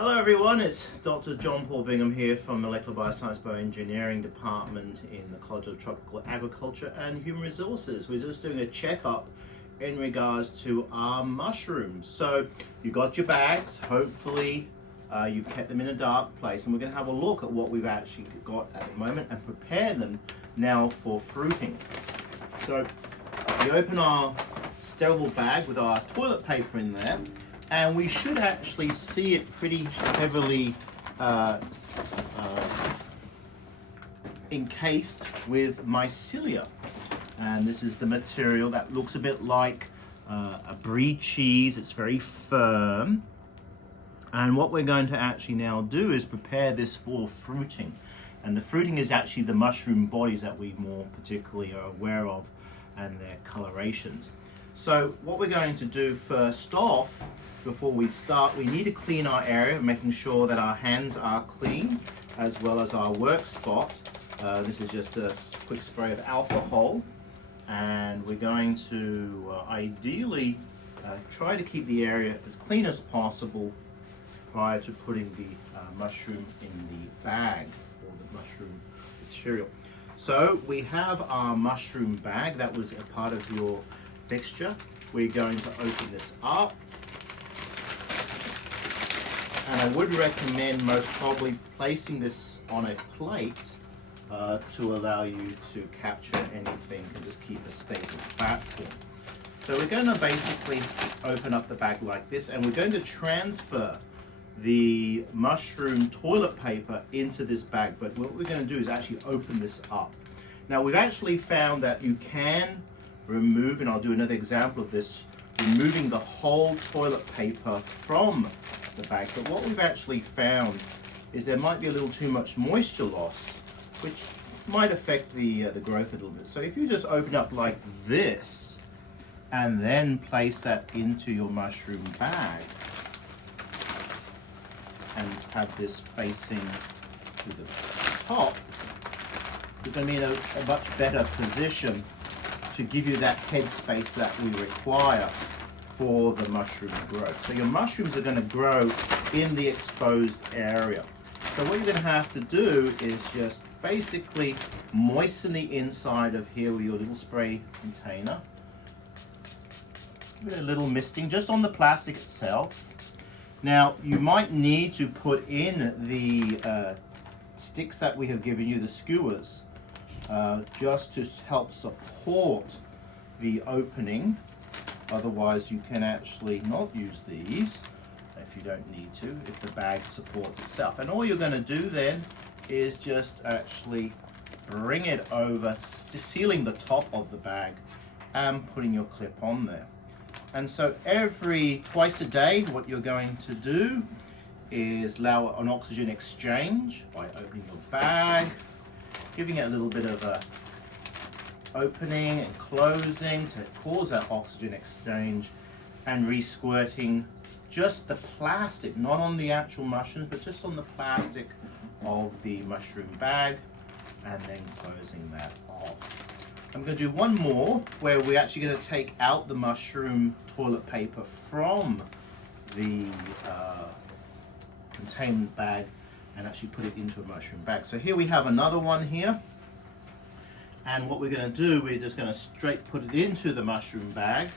Hello everyone, it's Dr. John Paul Bingham here from Molecular Bioscience Bioengineering Department in the College of Tropical Agriculture and Human Resources. We're just doing a checkup in regards to our mushrooms. So you got your bags, hopefully you've kept them in a dark place, and we're going to have a look at what we've actually got at the moment and prepare them now for fruiting. So we open our sterile bag with our toilet paper in there, and we should actually see it pretty heavily encased with mycelia. And this is the material that looks a bit like a brie cheese. It's very firm. And what we're going to actually now do is prepare this for fruiting. And the fruiting is actually the mushroom bodies that we more particularly are aware of and their colorations. So what we're going to do first off, before we start, we need to clean our area, making sure that our hands are clean, as well as our work spot. This is just a quick spray of alcohol, and we're going to ideally try to keep the area as clean as possible prior to putting the mushroom in the bag, or the mushroom material. So we have our mushroom bag that was a part of your mixture. We're going to open this up, and I would recommend most probably placing this on a plate to allow you to capture anything and just keep a stable platform. So we're going to basically open up the bag like this, and we're going to transfer the mushroom toilet paper into this bag. But what we're going to do is actually open this up. Now we've actually found that you can remove, and I'll do another example of this, removing the whole toilet paper from the bag. But what we've actually found is there might be a little too much moisture loss, which might affect the growth a little bit. So if you just open up like this and then place that into your mushroom bag and have this facing to the top, you're going to be in a much better position to give you that headspace that we require for the mushroom growth. So your mushrooms are going to grow in the exposed area. So what you're going to have to do is just basically moisten the inside of here with your little spray container. Give it a little misting just on the plastic itself. Now you might need to put in the sticks that we have given you, the skewers, just to help support the opening. Otherwise you can actually not use these if you don't need to, if the bag supports itself. And all you're going to do then is just actually bring it over, sealing the top of the bag and putting your clip on there. And so twice a day, what you're going to do is allow an oxygen exchange by opening your bag, giving it a little bit of a opening and closing to cause that oxygen exchange, and re-squirting just the plastic, not on the actual mushrooms, but just on the plastic of the mushroom bag, and then closing that off. I'm going to do one more where we're actually going to take out the mushroom toilet paper from the containment bag and actually put it into a mushroom bag. So here we have another one here, and what we're going to do, we're just going to straight put it into the mushroom bag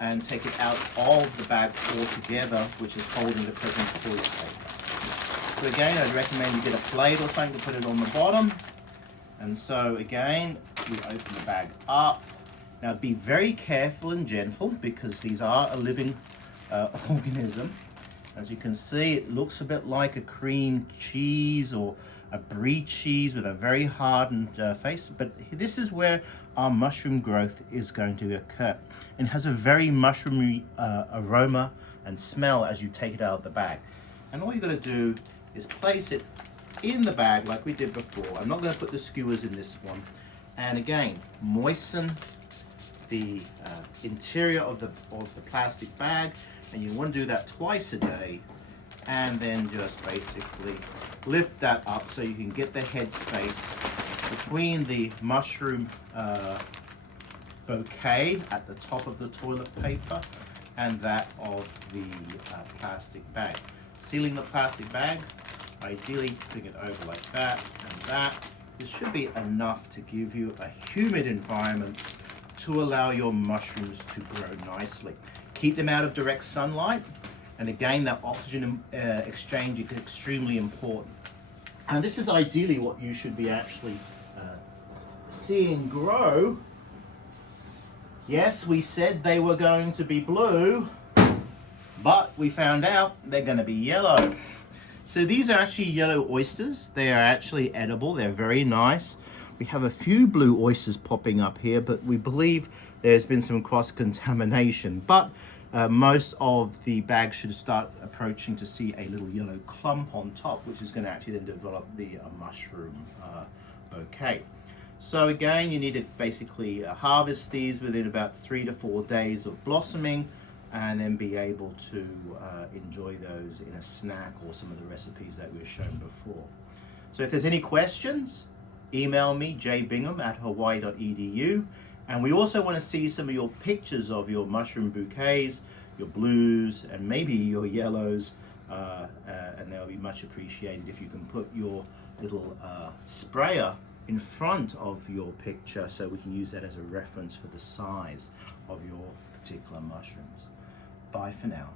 and take it out of the bag altogether, which is holding the present toilet paper. So again, I'd recommend you get a plate or something to put it on the bottom. And so again, we open the bag up. Now be very careful and gentle, because these are a living organism. As you can see, it looks a bit like a cream cheese or a brie cheese with a very hardened face, but this is where our mushroom growth is going to occur. It has a very mushroomy aroma and smell as you take it out of the bag. And all you're going to do is place it in the bag like we did before. I'm not going to put the skewers in this one. And again, moisten the interior of the plastic bag, and you want to do that twice a day, and then just basically lift that up so you can get the head space between the mushroom bouquet at the top of the toilet paper and that of the plastic bag. sealing the plastic bag, ideally putting it over like that and that. This should be enough to give you a humid environment to allow your mushrooms to grow nicely. Keep them out of direct sunlight, and again, that oxygen exchange is extremely important. And this is ideally what you should be actually seeing grow. Yes, we said they were going to be blue, but we found out they're going to be yellow. So these are actually yellow oysters. They are actually edible. They're very nice. We have a few blue oysters popping up here, but we believe there's been some cross-contamination. But most of the bag should start approaching to see a little yellow clump on top, which is going to actually then develop the mushroom bouquet. So again, you need to basically harvest these within about 3 to 4 days of blossoming, and then be able to enjoy those in a snack or some of the recipes that we've shown before. So if there's any questions, email me, jbingham@hawaii.edu. And we also want to see some of your pictures of your mushroom bouquets, your blues, and maybe your yellows, and they'll be much appreciated if you can put your little sprayer in front of your picture so we can use that as a reference for the size of your particular mushrooms. Bye for now.